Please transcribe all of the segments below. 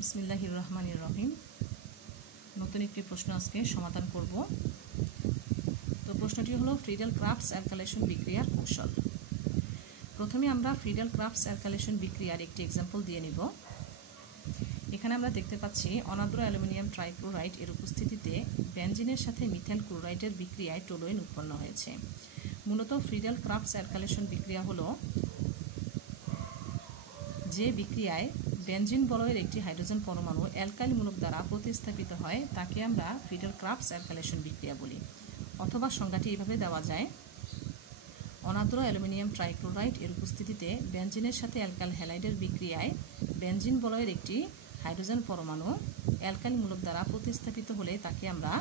বিসমিল্লাহির রহমানির রহিম। নতুন একটি প্রশ্ন আজকে সমাধান করব। তো প্রশ্নটি হলো ফ্রিডেল ক্রাফটস অ্যালকাইলেশন বিক্রিয়ার কৌশল। প্রথমে আমরা ফ্রিডেল ক্রাফটস অ্যালকাইলেশন বিক্রিয়ার একটি এক্সাম্পল দিয়ে নিব। এখানে আমরা দেখতে পাচ্ছি অনাদ্র অ্যালুমিনিয়াম ট্রাইক্লোরাইড এর উপস্থিতিতে বেনজিনের সাথে মিথাইল ক্লোরাইডের বিক্রিয়ায় টোলুইন উৎপন্ন হয়েছে। মূলত ফ্রিডেল ক্রাফটস অ্যালকাইলেশন বিক্রিয়া হলো যে বিক্রিয়ায় বেনজিন বলয়ের একটি হাইড্রোজেন পরমাণু অ্যালকাইল মূলক দ্বারা প্রতিস্থাপিত হয় তাকে আমরা ফ্রিডেল ক্রাফটস অ্যালকাইলেশন বিক্রিয়া বলি। অথবা সংজ্ঞাটি এইভাবে দেওয়া যায়, অনাদ্র অ্যালুমিনিয়াম ট্রাইক্লোরাইড এর উপস্থিতিতে বেনজিনের সাথে অ্যালকাইল হ্যালাইডের বিক্রিয়ায় বেনজিন বলয়ের একটি হাইড্রোজেন পরমাণু অ্যালকাইল মূলক দ্বারা প্রতিস্থাপিত হলে তাকে আমরা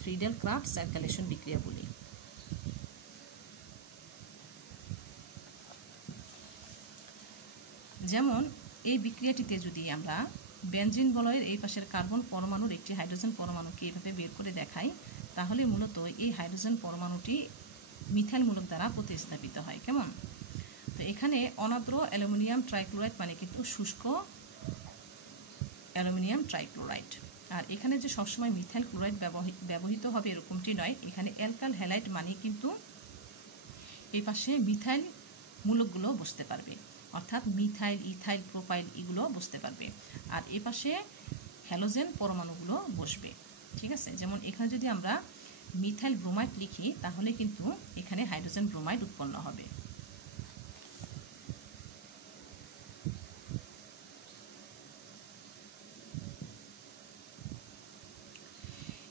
ফ্রিডেল ক্রাফটস অ্যালকাইলেশন বিক্রিয়া বলি। যেমন এই বিক্রিয়াটিতে যদি আমরা বেনজিন বলয়ের এই পাশের কার্বন পরমাণুর একটি হাইড্রোজেন পরমাণুকে এইভাবে বের করে দেখাই, তাহলে মূলত এই হাইড্রোজেন পরমাণুটি মিথাইল মূলক দ্বারা প্রতিস্থাপিত হয়। কেমন? তো এখানে অনাদ্র অ্যালুমিনিয়াম ট্রাইক্লোরাইড মানে কিন্তু শুষ্ক অ্যালুমিনিয়াম ট্রাইক্লোরাইড। আর এখানে যে সবসময় মিথাইল ক্লোরাইড ব্যবহৃত হবে এরকমটি নয়, এখানে অ্যালকাইল হ্যালাইড মানে কিন্তু এই পাশে মিথাইল মূলকগুলো বসতে পারবে, অর্থাৎ মিথাইল, ইথাইল, প্রোপাইল এগুলো বসতে পারবে। আর এ পাশে হ্যালোজেন পরমাণুগুলো বসবে। ঠিক আছে? যেমন এখানে যদি আমরা মিথাইল ব্রোমাইড লিখি তাহলে কিন্তু এখানে হাইড্রোজেন ব্রোমাইড উৎপন্ন হবে।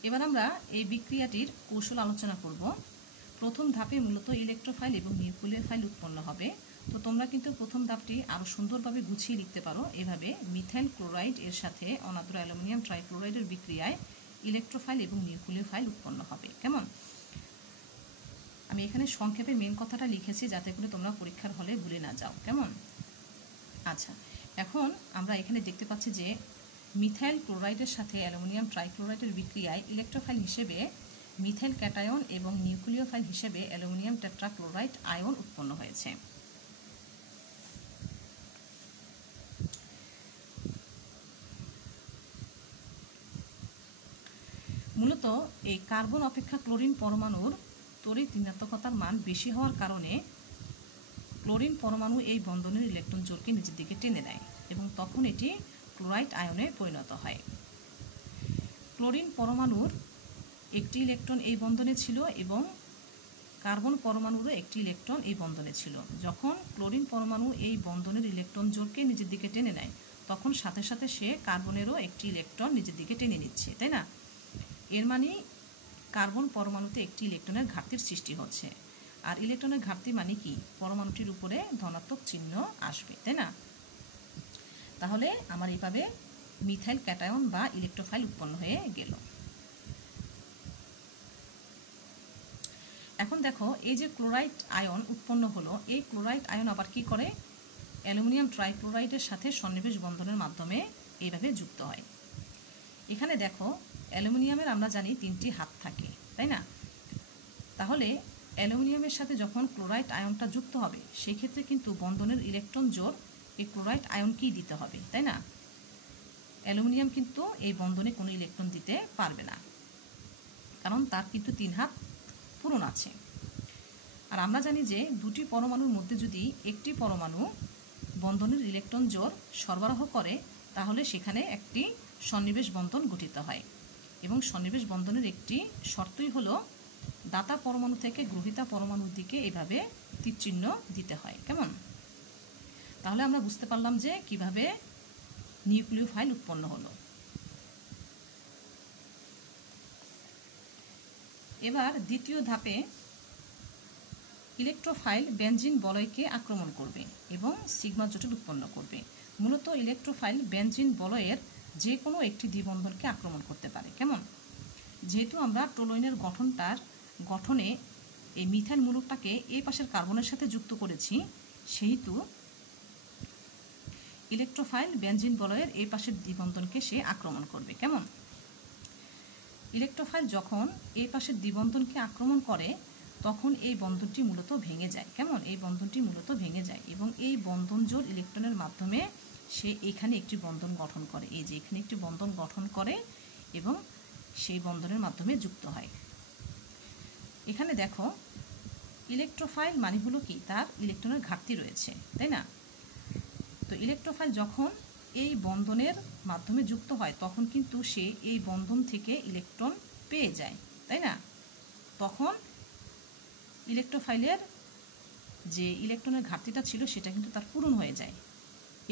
এবার আমরা এই বিক্রিয়াটির কৌশল আলোচনা করব। প্রথম ধাপে মূলত ইলেকট্রোফাইল এবং নিউক্লিওফাইল উৎপন্ন হবে। তো তোমরা কিন্তু প্রথম ধাপটি আরও সুন্দরভাবে গুছিয়ে লিখতে পারো এভাবে, মিথাইল ক্লোরাইড এর সাথে অনাদ্র অ্যালুমিনিয়াম ট্রাইক্লোরাইডের বিক্রিয়ায় ইলেকট্রোফাইল এবং নিউক্লিওফাইল উৎপন্ন হবে। কেমন? আমি এখানে সংক্ষেপে মেন কথাটা লিখেছি যাতে করে তোমরা পরীক্ষার হলে ভুলে না যাও। কেমন? আচ্ছা, এখন আমরা এখানে দেখতে পাচ্ছি যে মিথাইল ক্লোরাইডের সাথে অ্যালুমিনিয়াম ট্রাইক্লোরাইডের বিক্রিয়ায় ইলেকট্রোফাইল হিসেবে মিথাইল ক্যাটায়ন এবং নিউক্লিওফাইল হিসেবে অ্যালুমিনিয়াম টেট্রাক্লোরাইড আয়ন উৎপন্ন হয়েছে। মূলত এই কার্বন অপেক্ষা ক্লোরিন পরমাণুর তড়িৎ ঋণাত্মকতার মান বেশি হওয়ার কারণে ক্লোরিন পরমাণু এই বন্ধনের ইলেকট্রন জোড়কে নিচের দিকে টেনে নেয় এবং তখন এটি ক্লোরাইড আয়নে পরিণত হয়। ক্লোরিন পরমাণুর একটি ইলেকট্রন এই বন্ধনে ছিল এবং কার্বন পরমাণুরও একটি ইলেকট্রন এই বন্ধনে ছিল। যখন ক্লোরিন পরমাণু এই বন্ধনের ইলেকট্রন জোড়কে নিজের দিকে টেনে নেয় তখন সাথে সাথে সে কার্বনেরও একটি ইলেকট্রন নিজের দিকে টেনে নিচ্ছে, তাই না? এর মানে কার্বন পরমাণুতে একটি ইলেকট্রনের ঘাটতির সৃষ্টি হচ্ছে। আর ইলেকট্রনের ঘাটতি মানে কি? পরমাণুটির উপরে ধনাত্মক চিহ্ন আসবে, তাই না? তাহলে আমার এইভাবে মিথাইল ক্যাটায়ন বা ইলেকট্রোফাইল উৎপন্ন হয়ে গেল। এখন দেখো, এই যে ক্লোরাইড আয়ন উৎপন্ন হলো, এই ক্লোরাইড আয়ন আবার কি করে? অ্যালুমিনিয়াম ট্রাইক্লোরাইডের সাথে সন্নিবেশ বন্ধনের মাধ্যমে এইভাবে যুক্ত হয়। এখানে দেখো, অ্যালুমিনিয়ামের আমরা জানি 3টি হাত থাকে, তাই না? তাহলে অ্যালুমিনিয়ামের সাথে যখন ক্লোরাইড আয়নটা যুক্ত হবে সেই ক্ষেত্রে কিন্তু বন্ধনের ইলেকট্রন জোড় এই ক্লোরাইড আয়নকেই দিতে হবে, তাই না? অ্যালুমিনিয়াম কিন্তু এই বন্ধনে কোনো ইলেকট্রন দিতে পারবে না, কারণ তার কিন্তু 3 হাত পূরণ আছে। আর আমরা জানি যে দুটি পরমাণুর মধ্যে যদি একটি পরমাণু বন্ধনের ইলেকট্রন জোড় সরবরাহ করে তাহলে সেখানে একটি সন্নিবেশ বন্ধন গঠিত হয় এবং সন্নিবেশ বন্ধনের একটি শর্তই হলো দাতা পরমাণু থেকে গ্রহীতা পরমাণুর দিকে এভাবে তীর চিহ্ন দিতে হয়। কেমন? তাহলে আমরা বুঝতে পারলাম যে কিভাবে নিউক্লিওফাইল উৎপন্ন হলো। এবার দ্বিতীয় ধাপে ইলেকট্রোফাইল বেনজিন বলয়কে আক্রমণ করবে এবং সিগমা জোটেট উৎপন্ন করবে। মূলত ইলেকট্রোফাইল বেনজিন বলয়ের যে কোনো একটি দ্বিবন্ধনকে আক্রমণ করতে পারে। কেমন? যেহেতু আমরা টোলুইনের গঠনে এই মিথাইল মূলকটাকে এই পাশের কার্বনের সাথে যুক্ত করেছি, সেহেতু ইলেকট্রোফাইল বেনজিন বলয়ের এই পাশের দ্বিবন্ধনকে সে আক্রমণ করবে। কেমন? ইলেকট্রোফাইল যখন এই পাশের দ্বিবন্ধনকে আক্রমণ করে তখন এই বন্ধনটি মূলত ভেঙে যায়। কেমন? এই বন্ধনটি মূলত ভেঙে যায় এবং এই বন্ধন জোড় ইলেকট্রনের মাধ্যমে সে এখানে একটি বন্ধন গঠন করে, এই যে এখানে একটি বন্ধন গঠন করে এবং সেই বন্ধনের মাধ্যমে যুক্ত হয়। এখানে দেখো ইলেকট্রোফাইল মানে হলো কি, তার ইলেকট্রনের ঘাটতি রয়েছে, তাই না? তো ইলেকট্রোফাইল যখন এই বন্ধনের মাধ্যমে যুক্ত হয় তখন কিন্তু সে এই বন্ধন থেকে ইলেকট্রন পেয়ে যায়, তাই না? তখন ইলেকট্রোফাইলের যে ইলেকট্রনের ঘাটতিটা ছিল সেটা কিন্তু তার পূরণ হয়ে যায়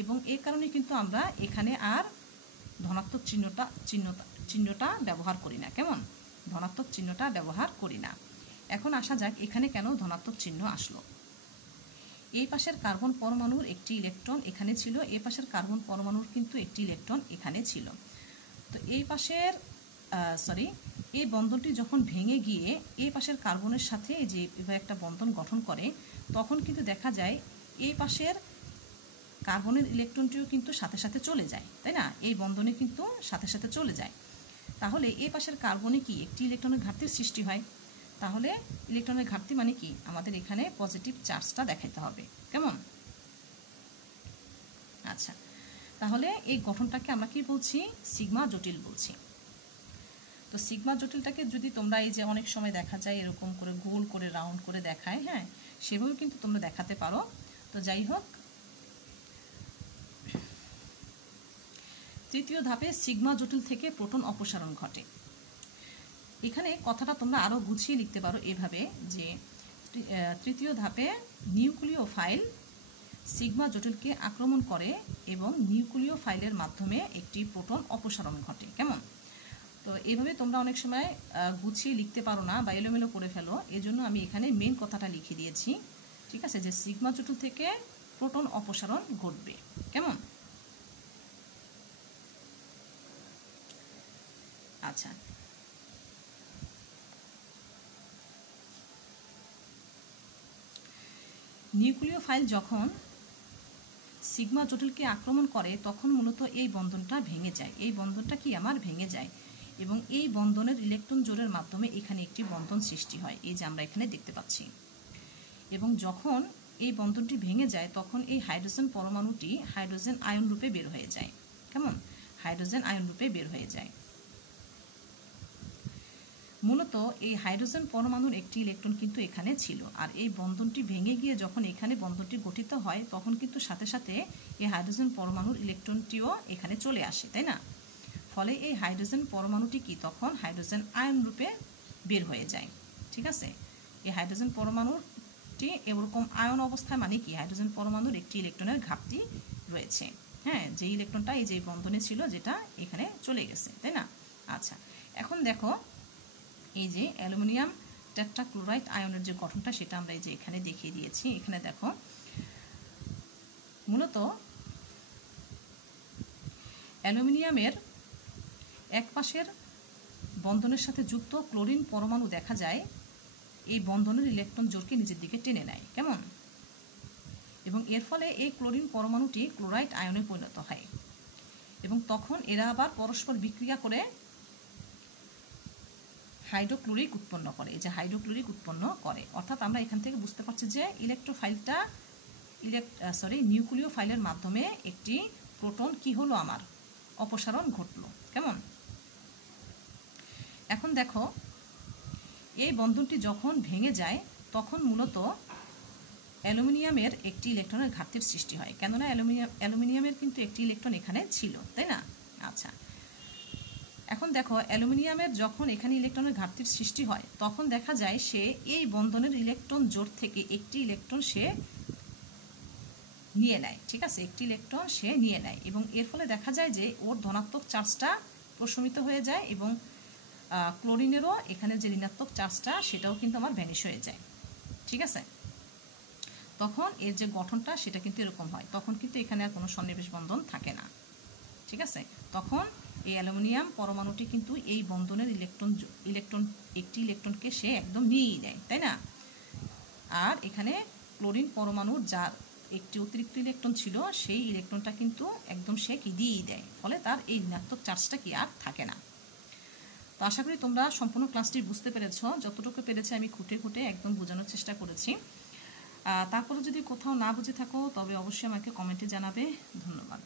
এবং এর কারণে কিন্তু আমরা এখানে আর ধনাত্মক চিহ্নটা ব্যবহার করি না। কেমন? ধনাত্মক চিহ্নটা ব্যবহার করি না। এখন আসা যাক এখানে কেন ধনাত্মক চিহ্ন আসলো। এই পাশের কার্বন পরমাণুর একটি ইলেকট্রন এখানে ছিল, এই পাশের কার্বন পরমাণুর কিন্তু একটি ইলেকট্রন এখানে ছিল। তো এই পাশের এই বন্ধনটি যখন ভেঙে গিয়ে এই পাশের কার্বনের সাথে যে এবার একটা বন্ধন গঠন করে তখন কিন্তু দেখা যায় এই পাশের কার্বনের ইলেকট্রনটিও কিন্তু সাথে সাথে চলে যায়, তাই না? এই বন্ধনে কিন্তু সাথে সাথে চলে যায়। তাহলে এই পাশের কার্বনে কি একটি ইলেকট্রনের ঘাটতির সৃষ্টি হয়। তাহলে ইলেকট্রনের ঘাটতি মানে কি, আমাদের এখানে পজিটিভ চার্জটা দেখাতে হবে। কেমন? আচ্ছা, তাহলে এই গঠনটাকে আমরা কি বলছি, সিগমা জটিল বলছি। তো সিগমা জটিলটাকে যদি তোমরা এই যে অনেক সময় দেখা যায় এরকম করে গোল করে রাউন্ড করে দেখায়, হ্যাঁ, সেভাবেও কিন্তু তোমরা দেখাতে পারো। তো যাই হোক, তৃতীয় ধাপে সিগমা জটিল থেকে প্রোটন অপসারণ ঘটে। এখানে কথাটা তোমরা আরও গুছিয়ে লিখতে পারো এভাবে যে তৃতীয় ধাপে নিউক্লিওফাইল সিগমা জটিলকে আক্রমণ করে এবং নিউক্লিওফাইলের মাধ্যমে একটি প্রোটন অপসারণ ঘটে। কেমন? তো এইভাবে তোমরা অনেক সময় গুছিয়ে লিখতে পারো না বা এলোমেলো করে ফেলো, এজন্য আমি এখানে মেন কথাটা লিখে দিয়েছি। ঠিক আছে, যে সিগমা জটিল থেকে প্রোটন অপসারণ ঘটবে। কেমন? আচ্ছা, নিউক্লিওফাইল যখন সিগমা জটিলকে আক্রমণ করে তখন মূলত এই বন্ধনটা ভেঙে যায়। এই বন্ধনটা কি আমার ভেঙে যায় এবং এই বন্ধনের ইলেকট্রন জোড়ের মাধ্যমে এখানে একটি বন্ধন সৃষ্টি হয়, এই যে আমরা এখানে দেখতে পাচ্ছি। এবং যখন এই বন্ধনটি ভেঙে যায় তখন এই হাইড্রোজেন পরমাণুটি হাইড্রোজেন আয়ন রূপে বের হয়ে যায়। কেমন? হাইড্রোজেন আয়ন রূপে বের হয়ে যায়। মূলত এই হাইড্রোজেন পরমাণুর একটি ইলেকট্রন কিন্তু এখানে ছিল, আর এই বন্ধনটি ভেঙে গিয়ে যখন এখানে বন্ধনটি গঠিত হয় তখন কিন্তু সাথে সাথে এই হাইড্রোজেন পরমাণুর ইলেকট্রনটিও এখানে চলে আসে, তাই না? ফলে এই হাইড্রোজেন পরমাণুটি কি তখন হাইড্রোজেন আয়ন রূপে বের হয়ে যায়। ঠিক আছে, এই হাইড্রোজেন পরমাণুটি এরকম আয়ন অবস্থায় মানে কি, হাইড্রোজেন পরমাণুর একটি ইলেকট্রনের ঘাটতি রয়েছে, হ্যাঁ, যে ইলেকট্রনটা এই যে বন্ধনে ছিল যেটা এখানে চলে গেছে, তাই না? আচ্ছা, এখন দেখো এই যে অ্যালুমিনিয়াম টেট্রাক্লোরাইড আয়নের যে গঠনটা সেটা আমরা এই যে এখানে দেখিয়ে দিয়েছি। এখানে দেখো মূলত অ্যালুমিনিয়ামের এক পাশের বন্ধনের সাথে যুক্ত ক্লোরিন পরমাণু দেখা যায় এই বন্ধনের ইলেকট্রন জোড়কে নিজের দিকে টেনে নেয়। কেমন? এবং এর ফলে এই ক্লোরিন পরমাণুটি ক্লোরাইড আয়নে পরিণত হয় এবং তখন এরা আবার পরস্পর বিক্রিয়া করে হাইড্রোক্লোরিক উৎপন্ন করে, এই যে হাইড্রোক্লোরিক উৎপন্ন করে। অর্থাৎ আমরা এখান থেকে বুঝতে পারছি যে ইলেকট্রোফাইলটা নিউক্লিওফাইলের মাধ্যমে একটি প্রোটন কি হলো আমার অপসারণ ঘটলো। কেমন? এখন দেখো এই বন্ধনটি যখন ভেঙে যায় তখন মূলত অ্যালুমিনিয়ামের একটি ইলেকট্রনের ঘাটতির সৃষ্টি হয়, কেননা অ্যালুমিনিয়ামের কিন্তু একটি ইলেকট্রন এখানে ছিল, তাই না? আচ্ছা, এখন দেখো অ্যালুমিনিয়ামের যখন এখানে ইলেকট্রনের ঘাটতির সৃষ্টি হয় তখন দেখা যায় সে এই বন্ধনের ইলেকট্রন জোড় থেকে একটি ইলেকট্রন সে নিয়ে নেয়। ঠিক আছে, একটি ইলেকট্রন সে নিয়ে নেয় এবং এর ফলে দেখা যায় যে ওর ধনাত্মক চার্জটা প্রশমিত হয়ে যায় এবং ক্লোরিনেরও এখানে যে ঋণাত্মক চার্জটা সেটাও কিন্তু আমার ভ্যানিশ হয়ে যায়। ঠিক আছে, তখন এর যে গঠনটা সেটা কিন্তু এরকম হয়, তখন কিন্তু এখানে আর কোনো সন্নিবেশ বন্ধন থাকে না। ঠিক আছে, তখন এই অ্যালুমিনিয়াম পরমাণুটি কিন্তু এই বন্ধনের একটি ইলেকট্রনকে সে একদম নিয়েই নেয়, তাই না? আর এখানে ক্লোরিন পরমাণুর যার একটি অতিরিক্ত ইলেকট্রন ছিল সেই ইলেকট্রনটা কিন্তু একদম সে কি দিয়েই দেয়, ফলে তার এই ঋণাত্মক চার্জটা কি আর থাকে না। তো আশা করি তোমরা সম্পূর্ণ ক্লাসটি বুঝতে পেরেছ, যতটুকু পেরেছি আমি খুঁটে খুঁটে একদম বোঝানোর চেষ্টা করেছি। তারপরে যদি কোথাও না বুঝে থাকো তবে অবশ্যই আমাকে কমেন্টে জানাবে। ধন্যবাদ।